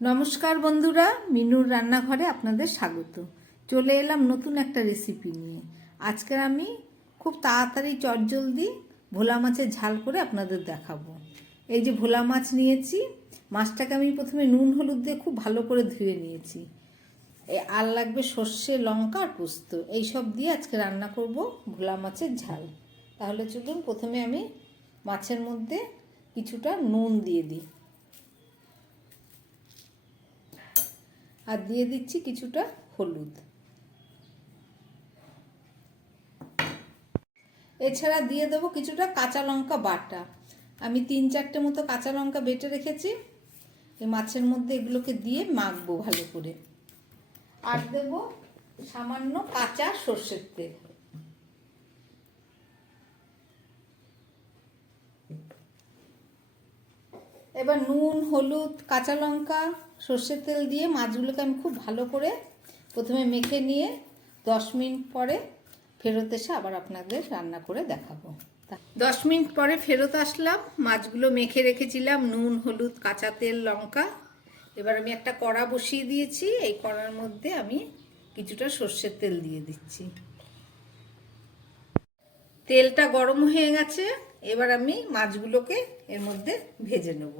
নমস্কার বন্ধুরা, মিনুর রান্নাঘরে আপনাদের স্বাগত। চলে এলাম নতুন একটা রেসিপি নিয়ে। আজকের আমি খুব তাড়াতাড়ি চটজলদি ভোলা মাছের ঝাল করে আপনাদের দেখাবো। এই যে ভোলা মাছ নিয়েছি, মাছটাকে আমি প্রথমে নুন হলুদ দিয়ে খুব ভালো করে ধুয়ে নিয়েছি। আর লাগবে সর্ষে, লঙ্কা আর পোস্ত, এইসব দিয়ে আজকে রান্না করব ভোলা মাছের ঝাল। তাহলে চলুন প্রথমে আমি মাছের মধ্যে কিছুটা নুন দিয়ে দিই, আর দিয়ে দিচ্ছি কিছুটা হলুদ। এছাড়া দিয়ে দেবো কিছুটা কাঁচা লঙ্কা বাটা। আমি 3-4টে মতো কাঁচা লঙ্কা বেটে রেখেছি। এই মাছের মধ্যে এগুলোকে দিয়ে মাখবো ভালো করে। আর দেবো সামান্য কাঁচা সর্ষের তেল। এবার নুন, হলুদ, কাঁচা লঙ্কা, সর্ষের তেল দিয়ে মাছগুলোকে আমি খুব ভালো করে প্রথমে মেখে নিয়ে 10 মিনিট পরে ফেরত এসে আবার আপনাদের রান্না করে দেখাবো। 10 মিনিট পরে ফেরত আসলাম। মাছগুলো মেখে রেখেছিলাম নুন, হলুদ, কাঁচা তেল, লঙ্কা। এবার আমি একটা কড়া বসিয়ে দিয়েছি। এই কড়ার মধ্যে আমি কিছুটা সর্ষের তেল দিয়ে দিচ্ছি। তেলটা গরম হয়ে গেছে। এবার আমি মাছগুলোকে এর মধ্যে ভেজে নেব।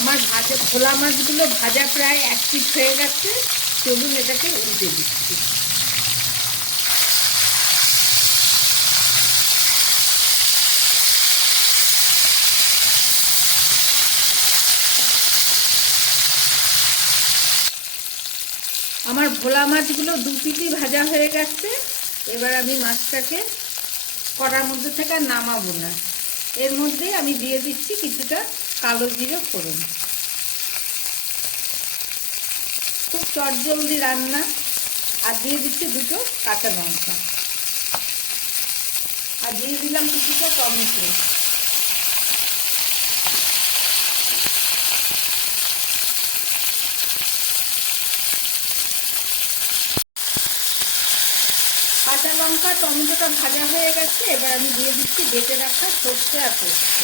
আমার ভোলা মাছগুলো ভাজা প্রায় 1 পিঠ হয়ে গেছে। চলুন এটাকে উল্টে দিচ্ছি। আমার ভোলা মাছগুলো 2 পিঠই ভাজা হয়ে গেছে। এবার আমি মাছটাকে কড়ার মধ্যে থেকে নামাবো না। এর মধ্যে আমি দিয়ে দিচ্ছি কিছুটা কালো জিরে ফোড়ন। খুব চটজলদি রান্না। আর দিয়ে দিচ্ছি 2টো কাঁচা লঙ্কা, আর দিয়ে দিলাম কিছুটা টমেটো। কাঁচা লঙ্কা, টমেটোটা ভাজা হয়ে গেছে। এবার আমি দিয়ে দিচ্ছি বেটে রাখা সর্ষে আর পোস্ত।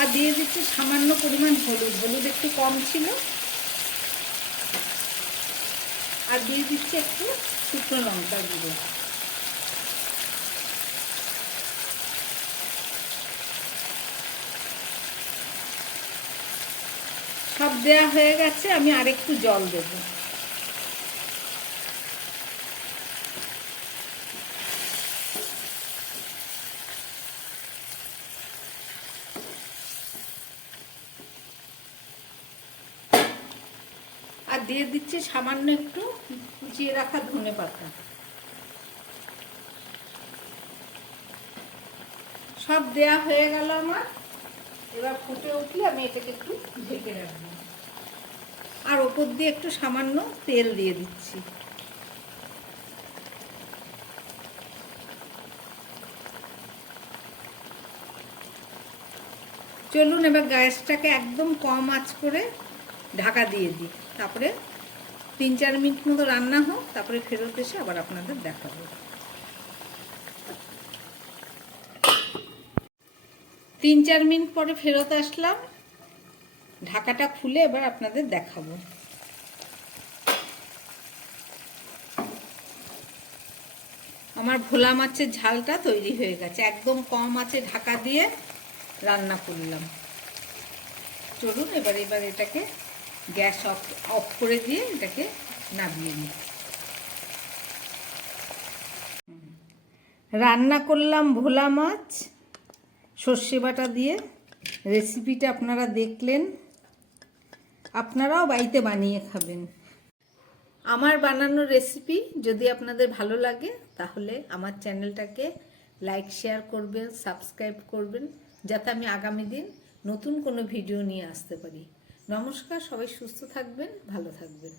আর দিয়ে দিচ্ছি সামান্য পরিমাণ হলুদ। হলুদ একটু কম ছিল। আর দিয়ে দিচ্ছি একটু শুকনো লঙ্কার গুঁড়ো। সব দেয়া হয়ে গেছে। আমি আরেকটু জল দেব। আর দিয়ে দিচ্ছি সামান্য একটু কুচিয়ে রাখা ধনেপাতা। সব দেয়া হয়ে গেল আমার। এবার ফুটে উঠলে আমি এটাকে একটু ঢেকে রাখবো। আর ওপর দিয়ে একটু সামান্য তেল দিয়ে দিচ্ছি। চলুন এবার গ্যাসটাকে একদম কম আঁচ করে ঢাকা দিয়ে দিই। তারপরে 3-4 মিনিট মতো রান্না হোক, তারপরে ফেরত এসে আবার আপনাদের দেখাবো। 3-4 মিনিট পরে ফেরত আসলাম। ঢাকাটা খুলে এবার আপনাদের দেখাবো। আমার ভোলা মাছের ঝালটা তৈরি হয়ে গেছে। একদম কম আঁচে ঢাকা দিয়ে রান্না করলাম। চলুন এবার এটাকে গ্যাস অফ করে দিয়ে এটাকে নামিয়ে নিই। রান্না করলাম ভোলা মাছ সর্ষে বাটা দিয়ে। রেসিপিটা আপনারা দেখলেন। আপনারাও বাড়িতে বানিয়ে খাবেন। আমার বানানো রেসিপি যদি আপনাদের ভালো লাগে তাহলে আমার চ্যানেলটাকে লাইক শেয়ার করবেন, সাবস্ক্রাইব করবেন, যাতে আমি আগামী দিন নতুন কোনো ভিডিও নিয়ে আসতে পারি। নমস্কার, সবাই সুস্থ থাকবেন, ভালো থাকবেন।